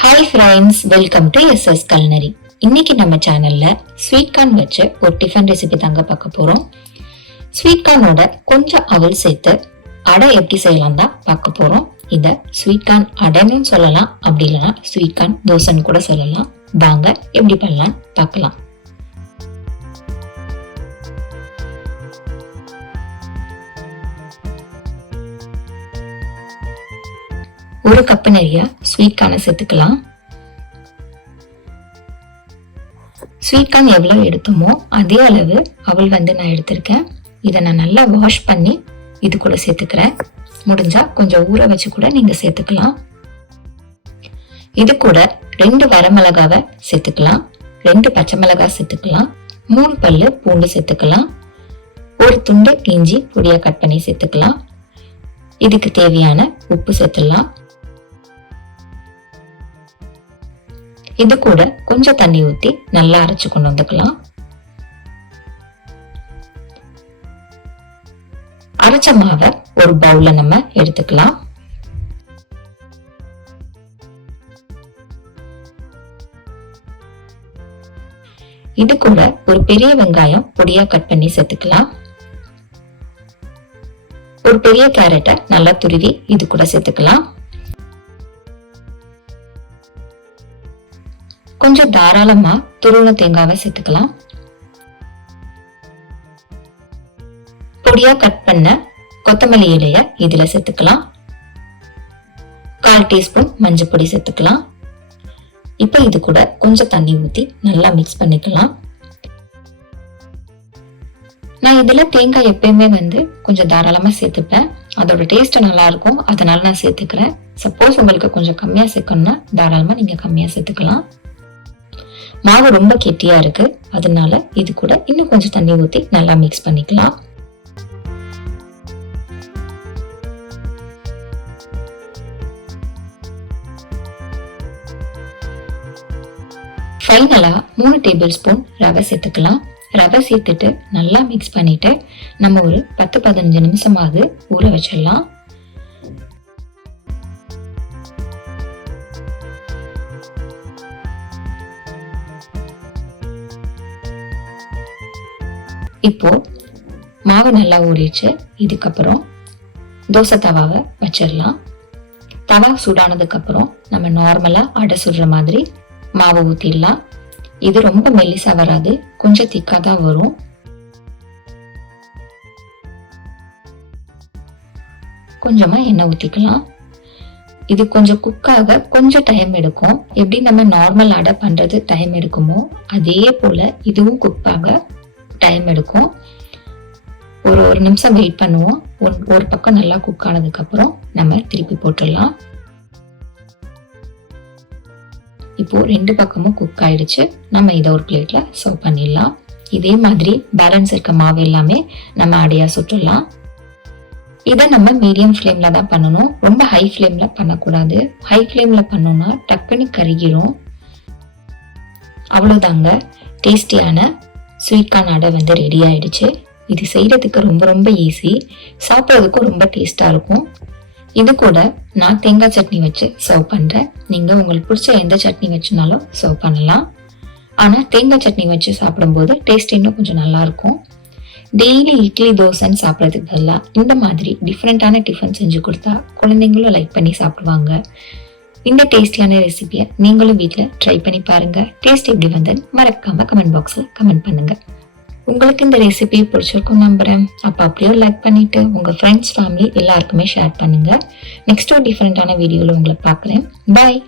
Hi friends, welcome to SS Culinary. இன்னைக்கு நம்ம சேனல்ல ஸ்வீட் கார்ன் வச்சு ஒரு டிஃபன் ரெசிபி தாங்க பார்க்க போறோம். ஸ்வீட் கார்னோட கொஞ்சம் அவல் சேர்த்து அடை எப்படி செய்யலாம் தான் பார்க்க போறோம். இத ஸ்வீட் கார்ன் அடைன்னு சொல்லலாம், அப்படி இல்லைன்னா ஸ்வீட் கார்ன் தோசைன்னு கூட சொல்லலாம். வாங்க எப்படி பண்ணலாம் பார்க்கலாம். ஒரு கப் நிறைய ஸ்வீட் கார்னை சேர்த்துக்கலாம். ஸ்வீட் கார்ன் எவ்வளவு எடுத்தோமோ அதே அளவு அவல் நான் எடுத்திருக்கேன். இதை நான் நல்லா வாஷ் பண்ணி இது கூட சேர்த்துக்கிறேன். முடிஞ்சா கொஞ்சம் ஊற வச்சு கூட நீங்க சேர்த்துக்கலாம். இது கூட 2 வரமிளகாவை சேர்த்துக்கலாம், 2 பச்சை மிளகாய் சேர்த்துக்கலாம், 3 பல்லு பூண்டு சேர்த்துக்கலாம், ஒரு துண்டு இஞ்சி பொடியா கட் பண்ணி சேர்த்துக்கலாம். இதுக்கு தேவையான உப்பு சேர்த்துக்கலாம். இது கூட கொஞ்சம் தண்ணி ஊத்தி நல்லா அரைச்சு கொண்டு வந்துக்கலாம். அரைச்ச மாவை ஒரு பவுல்ல நம்ம எடுத்துக்கலாம். இது கூட ஒரு பெரிய வெங்காயம் பொடியா கட் பண்ணி சேர்த்துக்கலாம். ஒரு பெரிய கேரட்டை நல்லா துருவி இது கூட சேர்த்துக்கலாம். கொஞ்சம் தாராளமா துருவன தேங்காவை சேர்த்துக்கலாம். பொடியா கட் பண்ண கொத்தமல்லி இலைய இதுல சேர்த்துக்கலாம். 1/4 டீஸ்பூன் மஞ்சள் பொடி சேர்த்துக்கலாம். இப்ப இது கூட கொஞ்சம் தண்ணி ஊத்தி நல்லா மிக்ஸ் பண்ணிக்கலாம். நான் இதுல தேங்காய் எப்பயுமே கொஞ்சம் தாராளமா சேர்த்துப்பேன். அதோட டேஸ்ட் நல்லா இருக்கும், அதனால நான் சேர்த்துக்கிறேன். சப்போஸ் உங்களுக்கு கொஞ்சம் கம்மியா சேர்க்கணும்னா தாராளமா நீங்க கம்மியா சேர்த்துக்கலாம். மாவு ரொம்ப கெட்டியா இருக்கு, அதனால இது கூட இன்னும் கொஞ்சம் தண்ணி ஊத்தி நல்லா மிக்ஸ் பண்ணிக்கலாம். ஃபைனலா 3 டேபிள் ஸ்பூன் ரவை சேர்த்துக்கலாம். ரவை சேர்த்துட்டு நல்லா மிக்ஸ் பண்ணிட்டு நம்ம ஒரு 10-15 நிமிஷமாவது ஊற வச்சிடலாம். இப்போ மாவு நல்லா ஊறிச்சு. இதுக்கப்புறம் தோசை தவாவை வச்சிடலாம். தவா சூடானதுக்கு அப்புறம் நம்ம நார்மலா அடை சுடுற மாதிரி மாவை ஊத்திடலாம். இது ரொம்ப மெல்லிசா வராது, கொஞ்சம் திக்கா தான் வரும். கொஞ்சமா எண்ணெய் ஊத்திக்கலாம். இது கொஞ்சம் குக்காக கொஞ்சம் டைம் எடுக்கும். எப்படி நம்ம நார்மல் அடை பண்றது டைம் எடுக்குமோ அதே போல இதுவும் குக்காக டைம் எடுக்கும். ஒரு நிமிஷம் வெயிட் பண்ணுவோம். ஒரு பக்கம் நல்லா குக் ஆனதுக்கு அப்புறம் நம்ம திருப்பி போட்டுடலாம். இப்போ 2 பக்கமும் குக் ஆயிடுச்சு. நம்ம இதை ஒரு பிளேட்ல சர்வ் பண்ணிடலாம். இதே மாதிரி பேலன்ஸ் இருக்க மாவு எல்லாமே நம்ம அடையா சுட்டுடலாம். இதை நம்ம மீடியம் ஃப்ளேம்ல தான் பண்ணணும், ரொம்ப ஹை ஃப்ளேம்ல பண்ணக்கூடாது. ஹை ஃப்ளேம்ல பண்ணோம்னா டக்குன்னு கருகிரும். அவ்வளவுதாங்க, டேஸ்டியான ஸ்வீட் கார்ன் அடை ரெடி ஆயிடுச்சு. இது செய்யறதுக்கு ரொம்ப ரொம்ப ஈஸி, சாப்பிட்றதுக்கும் ரொம்ப டேஸ்டா இருக்கும். இது கூட நான் தேங்காய் சட்னி வச்சு சர்வ் பண்றேன். நீங்க உங்களுக்கு பிடிச்ச எந்த சட்னி வச்சுனாலும் சர்வ் பண்ணலாம். ஆனா தேங்காய் சட்னி வச்சு சாப்பிடும்போது டேஸ்ட் இன்னும் கொஞ்சம் நல்லா இருக்கும். டெய்லி இட்லி தோசைன்னு சாப்பிட்றதுக்கு பதிலாக இந்த மாதிரி டிஃப்ரெண்டான டிஃபன் செஞ்சு கொடுத்தா குழந்தைங்களும் லைக் பண்ணி சாப்பிடுவாங்க. இந்த டேஸ்டியான ரெசிபியை நீங்களும் வீட்டில் ட்ரை பண்ணி பாருங்க. டேஸ்ட் எப்படி வந்ததுன்னு மறக்காம கமெண்ட் பாக்ஸ்ல கமெண்ட் பண்ணுங்க. உங்களுக்கு இந்த ரெசிபி பிடிச்சிருக்கும் நம்புறேன். அப்போ அப்படியே லைக் பண்ணிட்டு உங்க ஃப்ரெண்ட்ஸ் ஃபேமிலி எல்லாருக்குமே ஷேர் பண்ணுங்க. நெக்ஸ்ட் ஒரு டிஃப்ரெண்டான வீடியோல உங்களை பார்க்குறேன். பாய்.